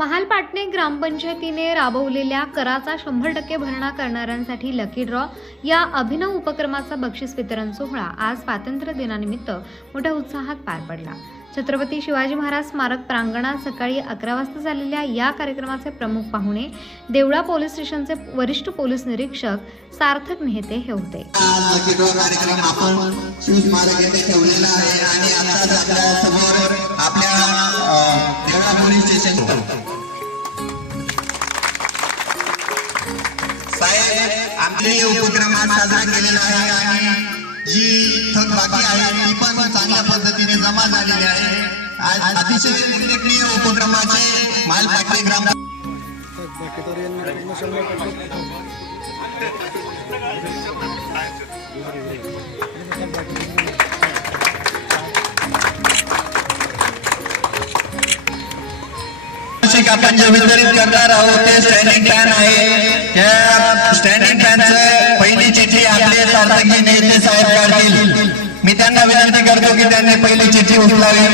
महालपाटणे ग्रामपंचायतीने राबवलेल्या कराचा शंभर टक्के भरणा करणाऱ्यांसाठी लकी ड्रॉ या अभिनव उपक्रमाचा बक्षीस वितरण सोहळा आज स्वातंत्र्य दिनानिमित्त मोठ्या उत्साहात पार पडला. छत्रपती शिवाजी महाराज स्मारक प्रांगणात सकाळी अकरा वाजता झालेल्या या कार्यक्रमाचे प्रमुख पाहुणे देवळा पोलीस स्टेशनचे वरिष्ठ पोलीस निरीक्षक सार्थक मेहते हे होते. आपल्या देवळा पोलीस स्टेशन साहेब आपले उपक्रम साजरा केलेला आहे आणि जी थकबाकी आहे ती पण चांगल्या पद्धतीने जमा झालेली आहे. आज अतिशय उल्लेखनीय उपक्रमाचे मालपाटणे ग्राम आपण जे वितरित करणार आहोत ते स्टँडिंग फॅन आहे. त्या स्टँडिंग फॅनचं पहिली चिठ्ठी आपले सार्थकी नेते साहेब काढतील. मी त्यांना विनंती करतो की त्यांनी पहिली चिठ्ठी उचलावी.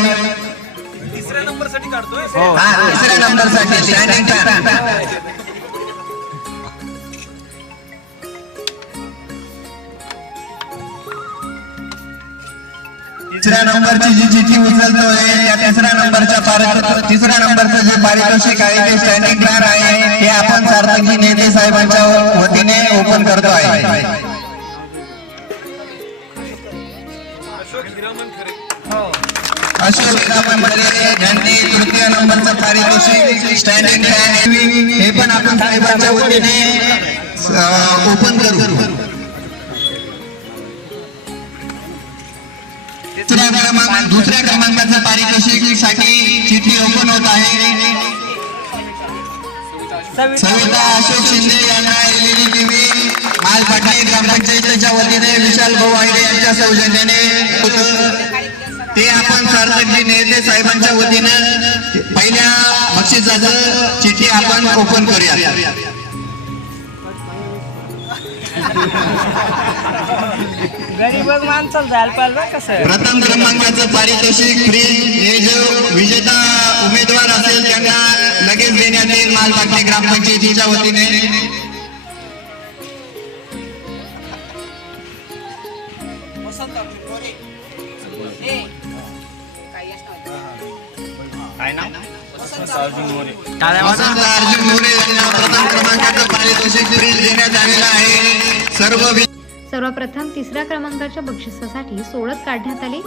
तिसऱ्या नंबरसाठी काढतोय. हा तिसऱ्या नंबरसाठी स्टँडिंग फॅन तिसऱ्या नंबरची जी चिठ्ठी उचलतोय त्या तिसऱ्या नंबरच्या तिसऱ्या नंबरचं जे पारितोषिक आहे ते स्टँडिंग फॅन आहे हे आपण सार्थकी नेते साहेबांच्या वतीने ओपन करतो आहे. अशोक हिरामन खरे. खरे यांनी तृतीय नंबरचं पारितोषिक स्टँडिंग फॅन हे पण आपण साहेबांच्या वतीने ओपन करू. दुसऱ्या क्रमांक दुसऱ्या क्रमांकाचं पारितोषिकसाठी चिठ्ठी ओपन होत आहे. सविता अशोक शिंदे यांना एलईडी टीव्ही माल पाटणे ग्रामपंचायतीच्या वतीने विशाल भाऊ आयडे यांच्या सौजन्याने ते आपण सार्थकजी नेते साहेबांच्या वतीनं पहिल्या बक्षिसाचं चिठ्ठी आपण ओपन करूया जायला पाहिजे कसं प्रथम क्रमांकाचं पारितोषिक फ्रीज हे जो विजेता उमेदवार असेल त्यांना लगेच देण्यात येईल माल पाटणे ग्रामपंचायतीच्या वतीने. वसंत अर्जुन मोरे. यांना प्रथम क्रमांकाचं पारितोषिक फ्रीज देण्यात आलेलं आहे. सर्व सर्वप्रथम तिसऱ्या क्रमांकाच्या बक्षिसासाठी सोडत काढण्यात आली.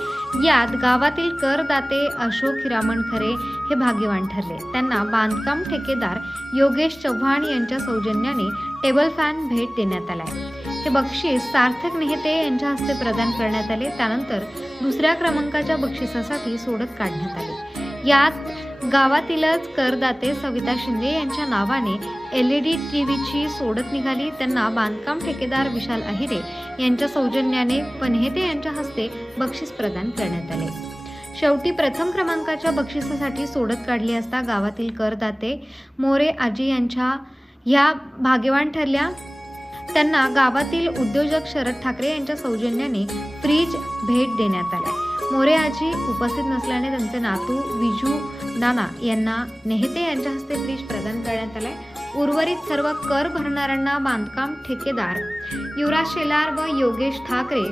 यात गावातील करदाते अशोक हिरामण खरे हे भाग्यवान ठरले. त्यांना बांधकाम ठेकेदार योगेश चव्हाण यांच्या सौजन्याने टेबल फॅन भेट देण्यात आलाय. हे बक्षीस सार्थक नेहते यांच्या हस्ते प्रदान करण्यात आले. त्यानंतर दुसऱ्या क्रमांकाच्या बक्षिसासाठी सोडत काढण्यात आली. यात गावातीलच करदाते सविता शिंदे यांच्या नावाने एल ई डी टी व्हीची सोडत निघाली. त्यांना बांधकाम ठेकेदार विशाल अहिरे यांच्या सौजन्याने पन्हेते यांच्या हस्ते बक्षीस प्रदान करण्यात आले. शेवटी प्रथम क्रमांकाच्या बक्षिसासाठी सोडत काढली असता गावातील करदाते मोरे आजी यांच्या ह्या भाग्यवान ठरल्या. त्यांना गावातील उद्योजक शरद ठाकरे यांच्या सौजन्याने फ्रीज भेट देण्यात आला. मोरे आजी उपस्थित नसल्याने त्यांचे नातू विजू नाना यांना नेहते यांच्या हस्ते फ्रीज प्रदान करण्यात आलाय. उर्वरित सर्व कर भरणाऱ्यांना बांधकाम ठेकेदार. युवराज शेलार व योगेश ठाकरे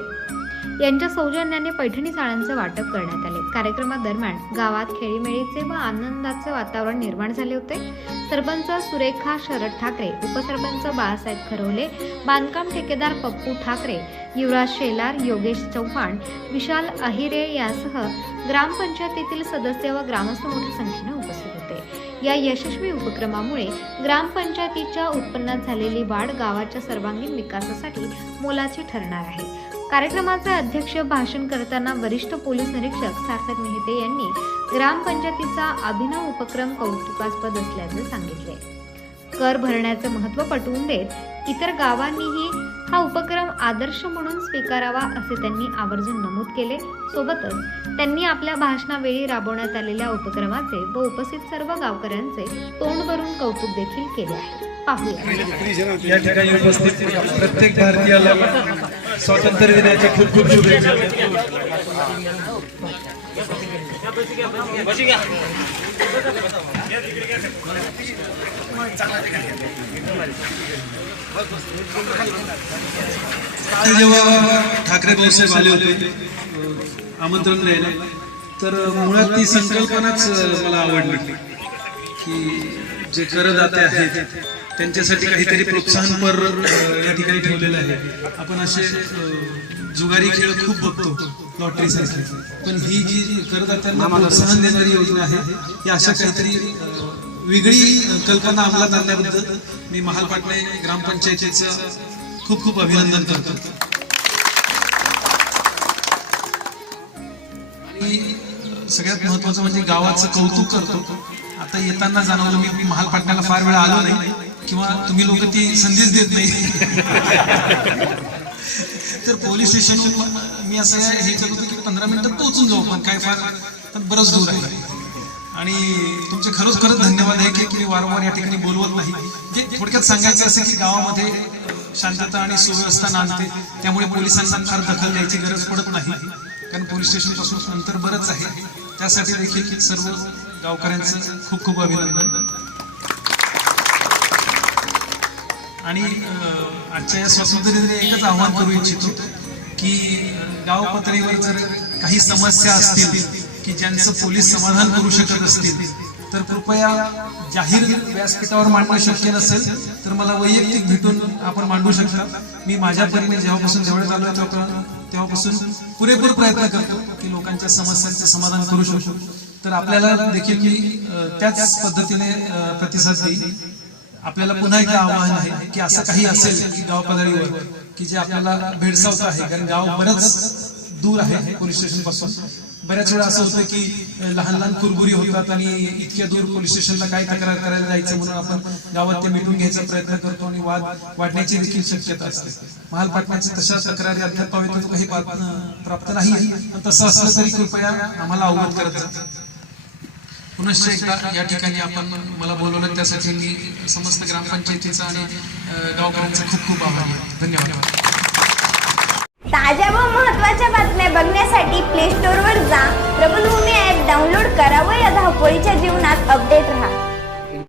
यांच्या सौजन्याने पैठणी साड्यांचे वाटप करण्यात आले. कार्यक्रमादरम्यान गावात खेळीमेळीचे व आनंदाचे वातावरण निर्माण झाले होते. सरपंच सुरेखा शरद ठाकरे उपसरपंच बाळासाहेब खरवले बांधकाम ठेकेदार पप्पू ठाकरे युवराज शेलार योगेश चव्हाण विशाल अहिरे यासह ग्रामपंचायतीतील सदस्य व ग्रामस्थ मोठ्या संख्येने उपस्थित होते. या यशस्वी उपक्रमामुळे ग्रामपंचायतीच्या उत्पन्नात झालेली वाढ गावाच्या सर्वांगीण विकासासाठी मोलाची ठरणार आहे. कार्यक्रमाचे अध्यक्ष भाषण करताना वरिष्ठ पोलीस निरीक्षक सार्थक मेहते यांनी ग्रामपंचायतीचा अभिनव उपक्रम कौतुकास्पद असल्याचे सांगितले. कर भरण्याचे महत्त्व पटवून देत इतर गावांनीही हा उपक्रम आदर्श म्हणून स्वीकारावा असे त्यांनी आवर्जून नमूद केले. सोबतच त्यांनी आपल्या भाषणावेळी राबवण्यात आलेल्या उपक्रमाचे व उपस्थित सर्व गावकऱ्यांचे तोंड भरून कौतुक देखील केले आहे. पाहूया. या ठिकाणी उपस्थित प्रत्येक भारतीयाला स्वातंत्र्य दिनाच्या खूप खूप शुभेच्छा. ते जेव्हा ठाकरे भाऊसाहेब आले होते आमंत्रण द्यायला तर मुळात ती संकल्पनाच मला आवडली की जे करदाते आहेत त्यांच्यासाठी काहीतरी प्रोत्साहनपर या ठिकाणी ठेवलेलं आहे. आपण असे जुगारी खेळ खूप बघतो लॉटरी सारखे. पण ही जी करदात्यांना प्रोत्साहन देणारी योजना आहे ही अशा काहीतरी वेगळी कल्पना अंमलात आणल्याबद्दल मी महालपाटणे ग्रामपंचायतीचं खूप खूप अभिनंदन करतो. आणि सगळ्यात महत्वाचं म्हणजे गावाचं कौतुक करतो. आता येताना जाणवलं मी महालपाटण्याला फार वेळा आलो नाही. किंवा तुम्ही लोक ती संधीच देत नाही. तर पोलीस स्टेशन मी असं हे करत होतो की पंधरा मिनिटात पोहोचून जाऊ पण काय फार पण बरंच दूर आहे. आणि तुमचे खरंच खरंच धन्यवाद आहे की मी वारंवार या ठिकाणी बोलवत नाही. जे थोडक्यात सांगायचं असं की गावामध्ये शांतता आणि सुव्यवस्था नांदते त्यामुळे पोलिसांना फार दखल द्यायची गरज पडत नाही. कारण पोलीस स्टेशनपासून अंतर बरंच आहे. त्यासाठी देखील सर्व गावकऱ्यांचं खूप खूप अभिनंदन. आणि आजच्या या स्वातंत्र्य एकच आव्हान करू इच्छितो की गाव पातळीवर जर काही समस्या असतील की ज्यांचं पोलीस समाधान करू शकत असतील तर कृपया जाहीर व्यासपीठावर मांडणं शक्य नसेल तर मला वैयक्तिक भेटून आपण मांडू शकता. मी माझ्या परीने जेव्हापासून जेवढे चालू तेव्हा तेव्हापासून पुरेपूर प्रयत्न करतो की लोकांच्या समस्यांचं समाधान करू शकतो तर आपल्याला देखील मी त्याच पद्धतीने प्रतिसाद देईल आपल्याला पुन्हा एकदा आव्हान आहे की असं काही असेल की गाव पदारीवर की जे आपल्याला भेडसावत आहे. कारण गाव बरंच दूर आहे पोलीस स्टेशनपासून. बऱ्याच वेळा असं होतं की लहान लहान कुरबुरी होतात आणि इतक्या दूर पोलीस स्टेशनला काय तक्रार करायला जायचं म्हणून आपण गावात ते मिटून घ्यायचा प्रयत्न करतो आणि वाद वाढण्याची देखील शक्यता असते. महालपाटण्याची तशा तक्रारी अद्याप काही प्राप्त नाही. पण तसं असलं तरी कृपया आम्हाला अवगत करत पुनश्च एकदा या ठिकाणी आपण मला बोलवलं त्यासाठी मी समस्त ग्रामपंचायतीचा आणि गावकऱ्यांचा खूप खूप आभार धन्यवाद. ताज्या व महत्त्वाच्या बातम्या बघण्यासाठी प्ले स्टोअरवर जा. प्रबलभूमी ॲप डाउनलोड करा व या धावपळीच्या जीवनात अपडेट राहा.